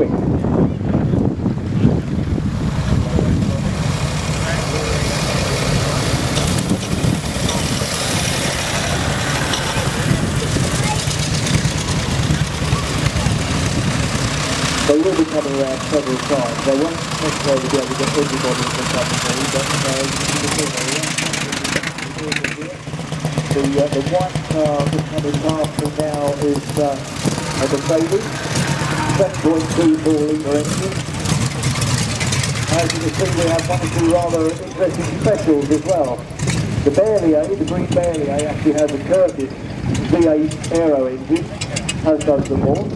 quick. They will be coming around several times. They won't necessarily be able to get everybody from Shuttleworth, but the white car that's coming past me now is a Mercedes, 7.24 litre engine. As you can see, we have one or two rather interesting specials as well. The Berlier, the green Berlier, actually has a Curtis V8 aero engine, as does the Morse.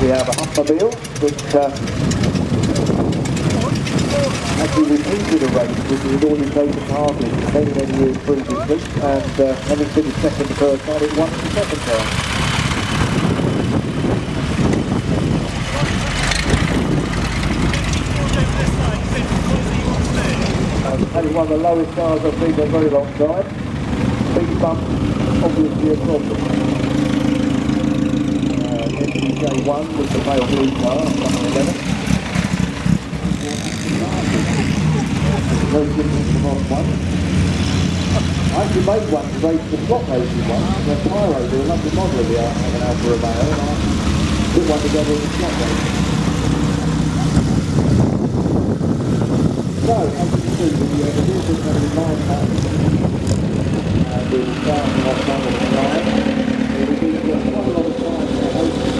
We have a Hummermobile, which actually repeated a race which we had already taken part in many years previously, and having finished second the first time, it won the second time. That is one of the lowest cars I've seen for a very long time. Big bump, obviously a problem. J1 with the pale blue car, number 11. No difference from on one. I actually made one to race the block racing one. The Pyro, they were lovely model of an Alfa Romeo, and I put one together in the block race. So, as you can see, the vehicle's going to be lined up, and we'll start off one of the line. There will be quite a lot of time there, hopefully.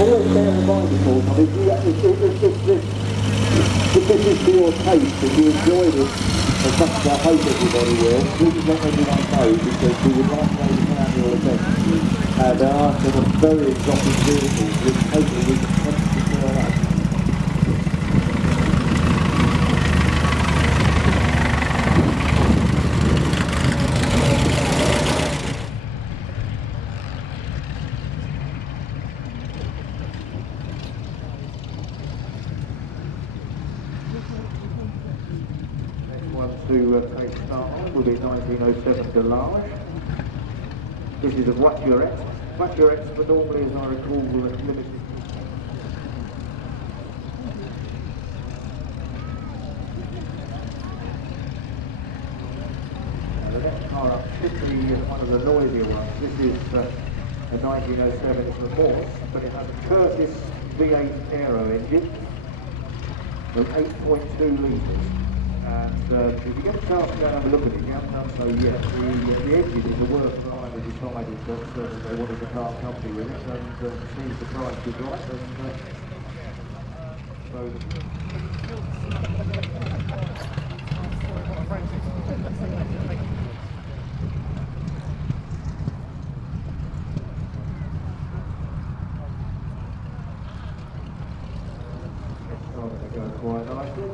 Always bear in mind, of course, I mean, if this is to your taste, if you enjoyed it as much as I hope everybody will, please let everyone know, because we would like to know the annual event. There are some very exotic vehicles which hopefully we can test to turn up. To take start on will be 1907 Delage. This is a Voiturette. Voiturettes were normally, as I recall, were limited. The next car up should be one of the noisier ones. This is a 1907, it's a Morse, but it has a Curtis V8 aero engine of 8.2 litres. And if you get a chance to go and have a look at it, you haven't done so yet, the engine is a work of art. They decided that they wanted a car company with it, and seems the price was right, and so... It's starting to go quite nicely.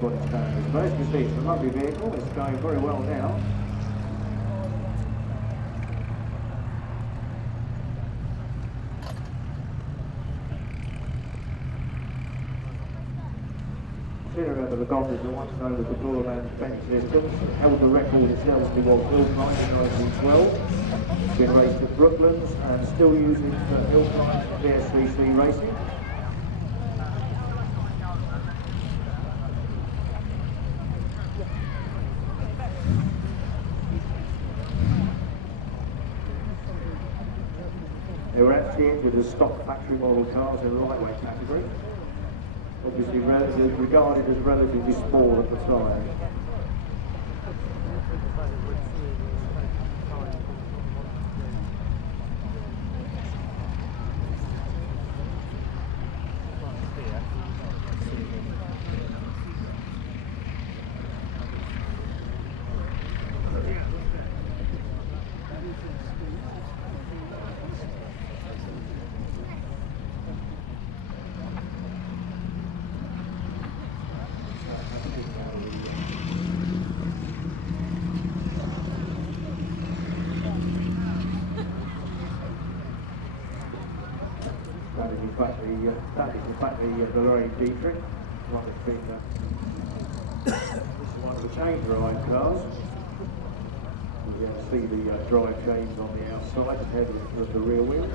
Body standards. But as you can see, it's a lovely vehicle, it's going very well now. Consider that the Gond is the once known as the Doorman's bench systems. It held the record itself to was Hillclimb in 1912. Been raced at Brooklands and still using for Hillclimb VSCC racing. They were actually entered as stock factory model cars in the lightweight category. Obviously regarded as relatively small at the time. That is in fact the Lorraine Dietrich, one that's been, this is one of the change ride cars. You can see the drive chains on the outside, ahead of the rear wheel.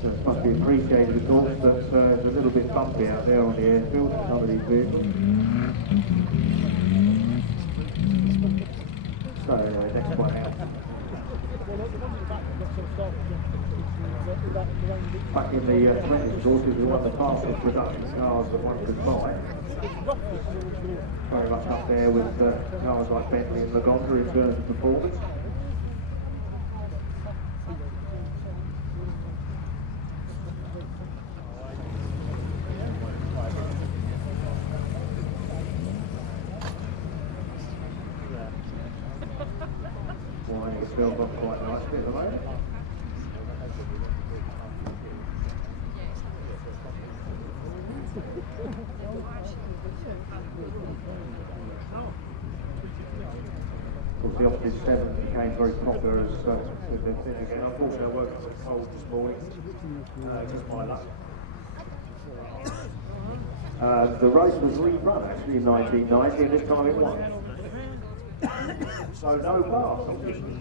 It must be appreciated, of course, that it's a little bit bumpy out there on the airfield for some of these vehicles. So anyway, next one out. Back in the 20s, of course, is one of the fastest production cars that one could buy. Very much up there with cars like Bentley and Lagonda in terms of performance. Winding itself up quite nicely at the moment. Of course, the Optus 7 became very popular as with the thing again. Unfortunately, I woke up with a cold this morning. Just my luck. The race was rerun actually in 1990, and this time it won. So no pass, obviously.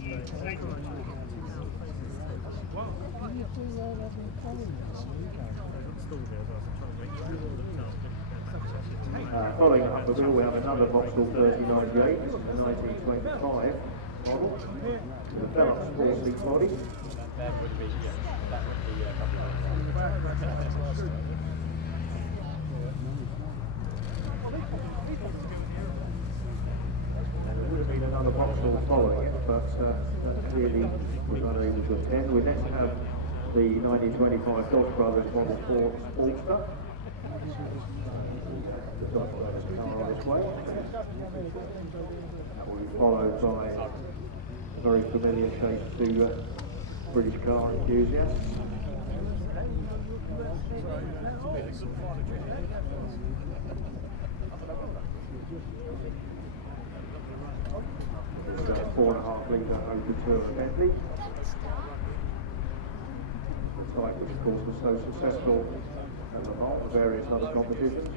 Following up the wheel, we have another Vauxhall 3098, this is the 1925 model, with a Phillips 4-seat body. There would have been another Vauxhall following it, but that clearly was unable to attend. We next have the 1925 Dodge Brothers Model 4 Sportster. The Dodge Brothers car on its way. That will be followed by a very familiar shape to British car enthusiasts. It's a 4.5 litre open turbo Bentley. The type which of course was so successful at Le Mans and various other competitions.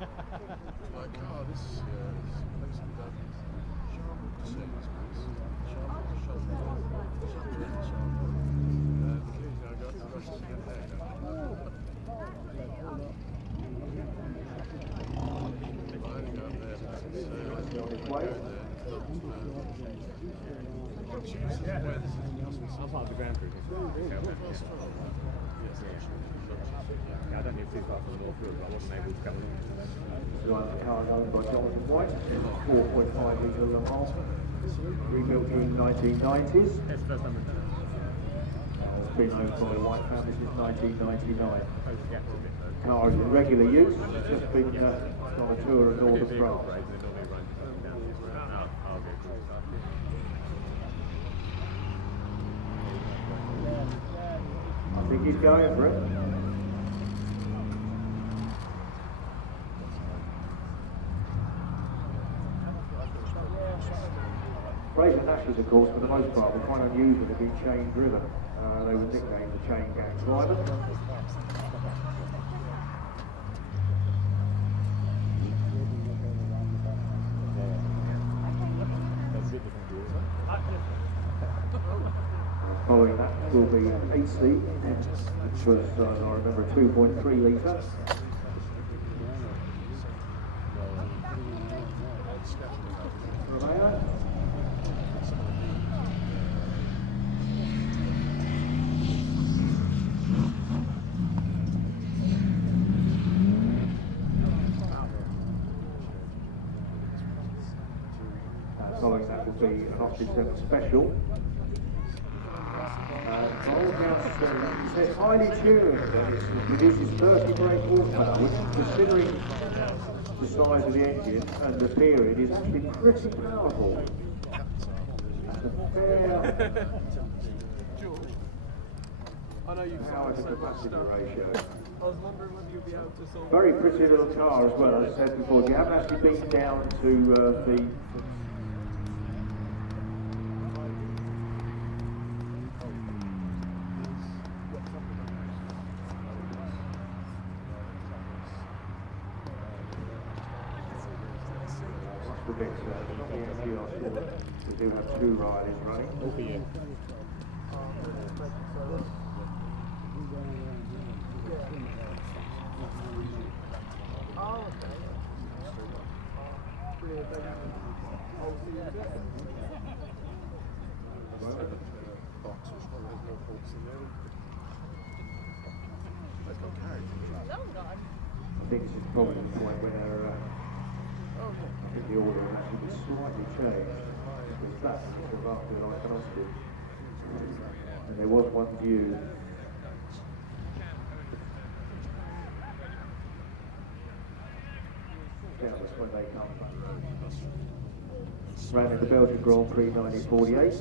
My car, this is basically done Shuttleworth to see this place. Shuttleworth. The kids now go to the rest of the day. I only go up there On its way. I'm part of the ground crew. Yeah, I don't live too far from the North Field, but I wasn't able to come along. The car owned by Jonathan White, 4.5 litre Le Mans, rebuilt in the 1990s. That's the first time we've done it. It's been owned by the White family since 1999. Car is in regular use, it's just been on a tour of northern France. I think he's going for it. Fraser Nashers, of course, for the most part, were quite unusual to be chain driven. They were nicknamed the Chain Gang Driver. Following that will be 8C, which was, I remember, 2.3 litre. be an Austin 7 special. All accounts, it says highly tuned and it produces 30 brake horsepower, which considering the size of the engine and the period is actually pretty powerful. That's a fair I know you've power to capacity ratio. I was wondering whether you'd be able to sort of... Very pretty little car as well, as I said before. If you haven't actually been down to the we do have 2 riders running. All for you. I think this is probably the point where I think the order will actually be slightly changed. Because that's sort of after like an Austin. And there was one due. Yeah, that's when they come. Ran in the Belgian Grand Prix 1948.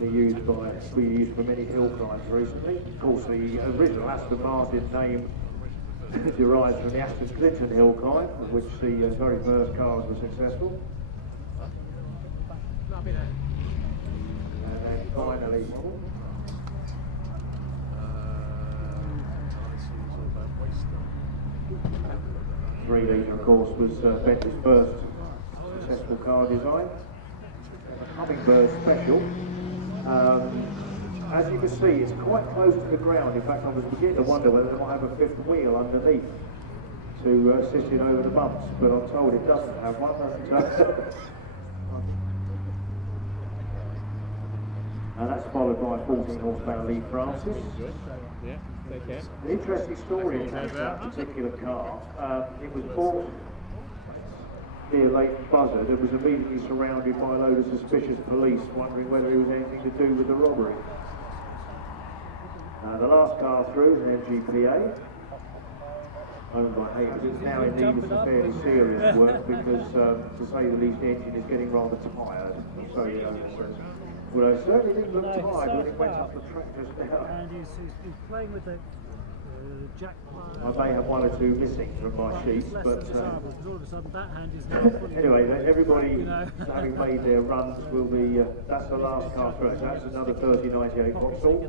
They're used for many hill climbs recently. Of course, the original Aston Martin name derives from the Aston Clinton hill climb, of which the very first cars were successful. And then finally, 3 litre, of course, was Bentley's first successful car design. A Hummingbird special. As you can see, it's quite close to the ground. In fact, I was beginning to wonder whether they might have a 5th wheel underneath to assist it over the bumps, but I'm told it doesn't have one. And that's followed by 14 horsepower Lee Francis. Yeah, take care. An interesting story attached to that particular car. It was bought near Lake Buzzard and was immediately surrounded by a load of suspicious police wondering whether it was anything to do with the robbery. The last car through is an MGPA, owned by Hayes. It's now in need of some fairly serious work because, to say the least, the engine is getting rather tired. So, you know, well, it certainly didn't look tired when it went up the track just now. And he's been playing with the jack. I may have 1 or 2 missing from my sheets, but all of a sudden that hand is now fully anyway, everybody having made their runs will be. That's the last car through. So that's another 3098 Vauxhall.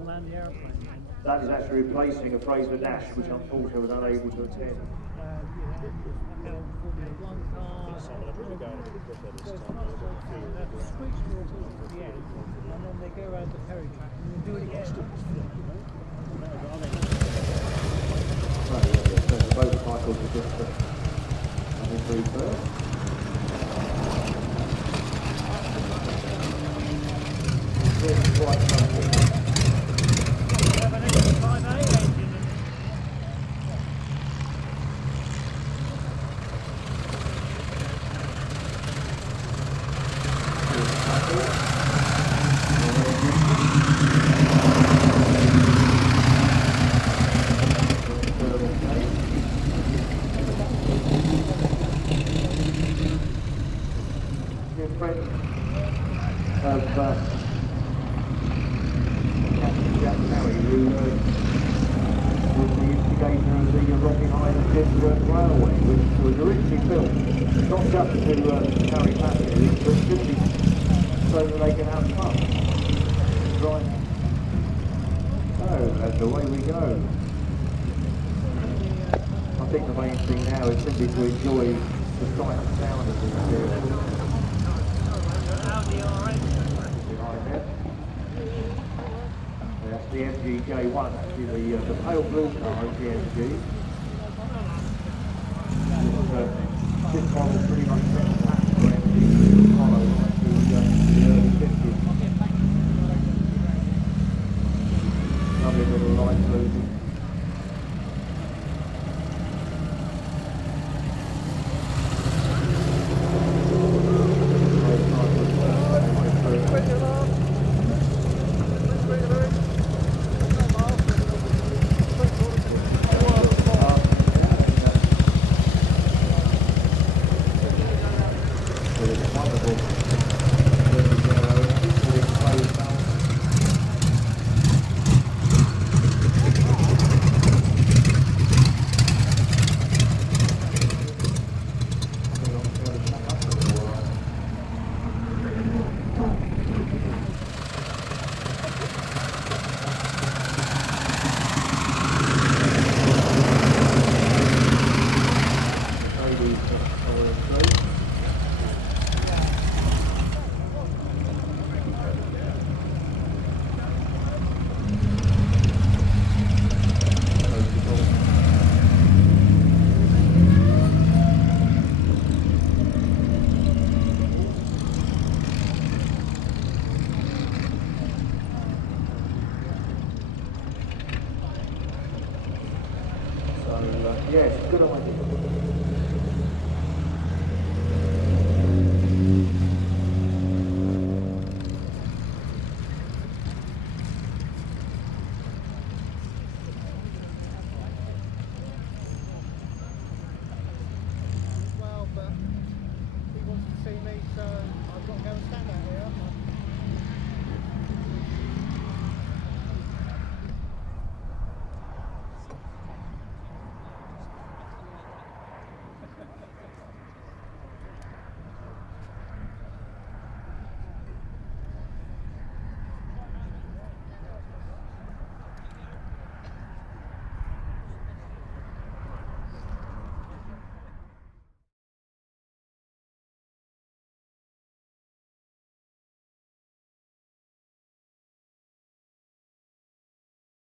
That is actually replacing a Fraser Nash, which unfortunately was unable to attend. And then they go around the Perry track and do it again. So the motorcycles are just coming through first. It's quite something. We have an 85A engine in it. Edwardian runway, which was originally built not just to carry passengers, but simply so that they can have fun. Right. So, that's the way we go. I think the main thing now is simply to enjoy the sight and sound of this vehicle. Behind there. That's the MG-J1, actually the pale blue car is the MG. This model pretty much set the pattern for MG to follow to the early 50s. Lovely little light blue. yes, good idea.